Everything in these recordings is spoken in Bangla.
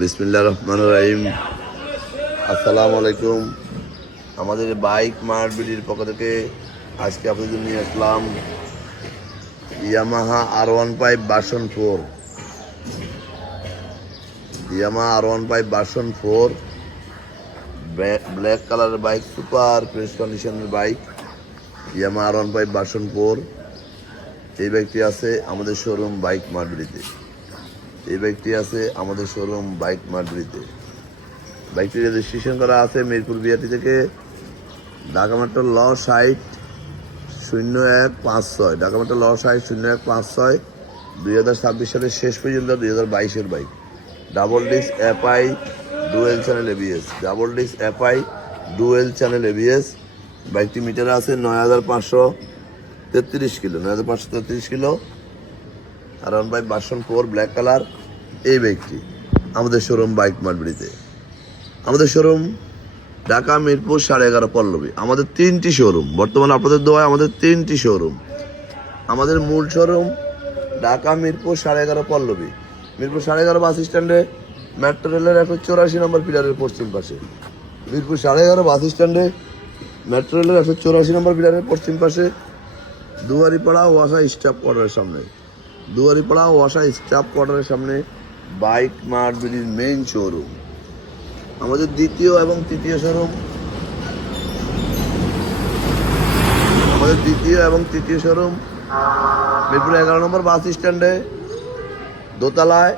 বিসমিল্লাহির রহমানির রহিম। আসসালামু আলাইকুম। আমাদের বাইক মার্ট বিডির পক্ষ থেকে আজকে আপনাদের নিয়ে আসলাম Yamaha R15 version 4। Yamaha R15 version 4 black কালারের বাইক, সুপার ফ্রেশ কন্ডিশনের বাইক ইয়ামাহা R15 ভার্সন 4। এই বাইকটি আছে আমাদের শোরুম বাইক মার্ট বিডিতে। বাইকটি রেজিস্ট্রেশন করা আছে মিরপুর বিআরটি থেকে, ঢাকা মেট্রো ল 60-0156, ঢাকা মেট্রো ল 60-0156, 2026 সালের শেষ পর্যন্ত 2022-এর বাইক। Double disc FI dual channel ABS. বাইকটি মিটারে আছে 9533 kilo. R15 version 4 black colour এই বাইকটি আমাদের শোরুম বাইক মার্ট বিডিতে। আমাদের শোরুম ঢাকা মিরপুর 11.5 পল্লবী। আমাদের 3টি শোরুম, বর্তমানে আপনাদের দোয়ায় আমাদের 3টি শোরুম। আমাদের মূল শোরুম ঢাকা মিরপুর 11.5 পল্লবী, মিরপুর 11.5 বাস স্ট্যান্ডে মেট্রো রেলের 184 নম্বর পিলারের পশ্চিম পাশে। মিরপুর 11.5 বাস স্ট্যান্ডে মেট্রো রেলের 184 নম্বর পিলারের পশ্চিম পাশে, দুয়ারিপাড়া ওয়াসা স্টাফ কোয়ার্টারের সামনে বাইক মার্ট বিডির মেইন শোরুম। আমাদের দ্বিতীয় এবং তৃতীয় শোরুম মিরপুর 11 নম্বর বাস স্ট্যান্ডে দোতলায়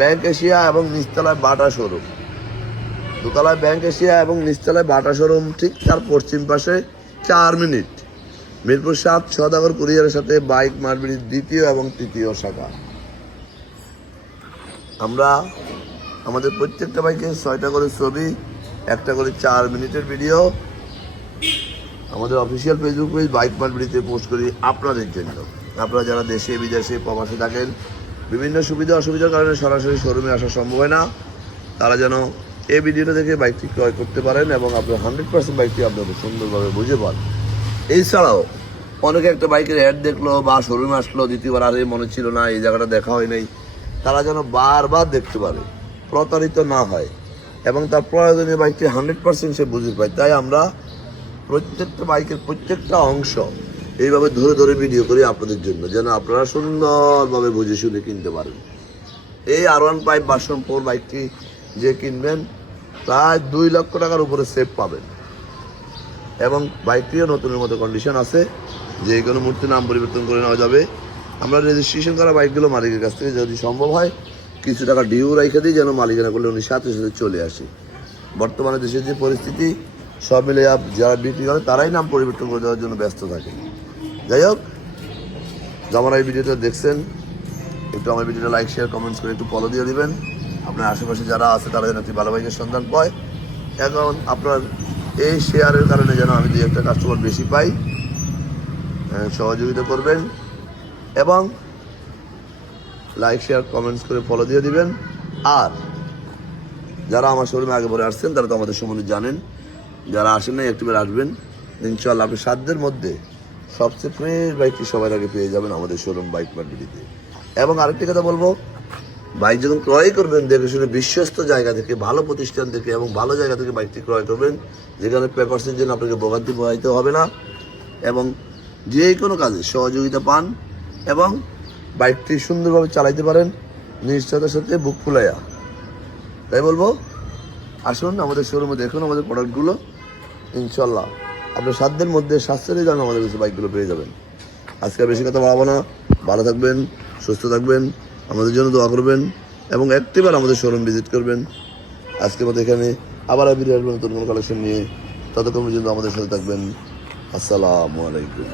ব্যাংক এশিয়া এবং নিচতলায় বাটা শোরুম, ঠিক তার পশ্চিম পাশে 4 মিনিট মিরপুর 7 সওদাগর কুরিয়ারের সাথে বাইক মার্ট বিডির দ্বিতীয় এবং তৃতীয় শাখা। আমরা আমাদের প্রত্যেকটা বাইকে 6টা করে ছবি, 1টা করে 4 মিনিটের ভিডিও আমাদের official Facebook page bike mart বিডিতে পোস্ট করি আপনাদের জন্য। আপনারা যারা দেশে বিদেশে প্রবাসে থাকেন, বিভিন্ন সুবিধা অসুবিধার কারণে সরাসরি শোরুমে আসা সম্ভব হয় না, তারা যেন এই ভিডিওটা দেখে বাইকটি ক্রয় করতে পারেন এবং আপনার 100% বাইকটি আপনাদের সুন্দরভাবে বুঝে পান। এছাড়াও অনেকে একটা বাইকের অ্যাড দেখলো বা শোরুমে আসলো, দ্বিতীয়বার আর মনে ছিল না, এই জায়গাটা দেখা হয় নাই, তারা যেন বারবার দেখতে পারে, প্রতারিত না হয় এবং তার প্রয়োজনীয় বাইকটি 100% সে বুঝে পায়। তাই আমরা প্রত্যেকটা বাইকের প্রত্যেকটা অংশ এইভাবে ধরে ধরে ভিডিও করি আপনাদের জন্য, যেন আপনারা সুন্দরভাবে বুঝে শুনে কিনতে পারেন। এই R15 ভার্সন 4 বাইকটি যে কিনবেন প্রায় 2 লক্ষ টাকার উপরে সেভ পাবেন এবং বাইকটিও নতুনের মতো কন্ডিশন আছে, যে কোনো মুহূর্তে নাম পরিবর্তন করে নেওয়া যাবে। আমরা রেজিস্ট্রেশন করা বাইকগুলো মালিকের কাছ থেকে যদি সম্ভব হয় কিছু টাকা ডিউ রেখে দিই, যেন মালিকানা করলে উনি সাথে সাথে চলে আসে। বর্তমানে দেশের যে পরিস্থিতি, সব মিলে যারা বিক্রি করে তারাই নাম পরিবর্তন করে দেওয়ার জন্য ব্যস্ত থাকে। যাই হোক, যারা এই ভিডিওটা দেখছেন একটু আমার ভিডিওটা লাইক শেয়ার কমেন্টস করে একটু ফলো দিয়ে দিবেন। আপনার আশেপাশে যারা আছে তারা যেন একটি ভালো বাইকের সন্ধান পায়। এখন আপনার এই শেয়ারের কারণে যেন আমি 2-1টা কাস্টমার বেশি পাই, সহযোগিতা করবেন এবং লাইক শেয়ার কমেন্টস করে ফলো দিয়ে দিবেন। আর যারা আমার শোরুমে আগে পরে আসছেন তারা তো আমাদের সম্বন্ধে জানেন, যারা আসেন নাই একটিবার আসবেন, ইনশাআল্লাহ আপনি সাধ্যের মধ্যে সবচেয়ে ফ্রেশ বাইকটি সবার আগে পেয়ে যাবেন আমাদের শোরুম বাইক মার্ট বিডিতে। এবং আরেকটি কথা বলবো, বাইক যখন ক্রয় করবেন দেখে শুনে বিশ্বস্ত জায়গা থেকে, ভালো প্রতিষ্ঠান থেকে এবং ভালো জায়গা থেকে বাইকটি ক্রয় করবেন, যেখানে পেপারসের জন্য আপনাকে ভোগান্তি পোহাইতে হবে না এবং যে কোনো কাজে সহযোগিতা পান এবং বাইকটি সুন্দরভাবে চালাইতে পারেন নিশ্চয়তার সাথে বুক ফুলাইয়া। তাই বলবো, আসুন আমাদের শোরুমে দেখুন আমাদের প্রোডাক্টগুলো, ইনশাল্লাহ আপনার সাধ্যের মধ্যে সাশ্রয়ী দামে আমাদের কাছে বাইকগুলো পেয়ে যাবেন। আজকে বেশি কথা বাড়াবো না, ভালো থাকবেন, সুস্থ থাকবেন, আমাদের জন্য দোয়া করবেন এবং একটিবার আমাদের শোরুম ভিজিট করবেন। আজকের মতো এখানে আবার ফিরে আসবেন নতুন কোনো কালেকশন নিয়ে। ততক্ষণ পর্যন্ত আমাদের সাথে থাকবেন। আসসালামু আলাইকুম।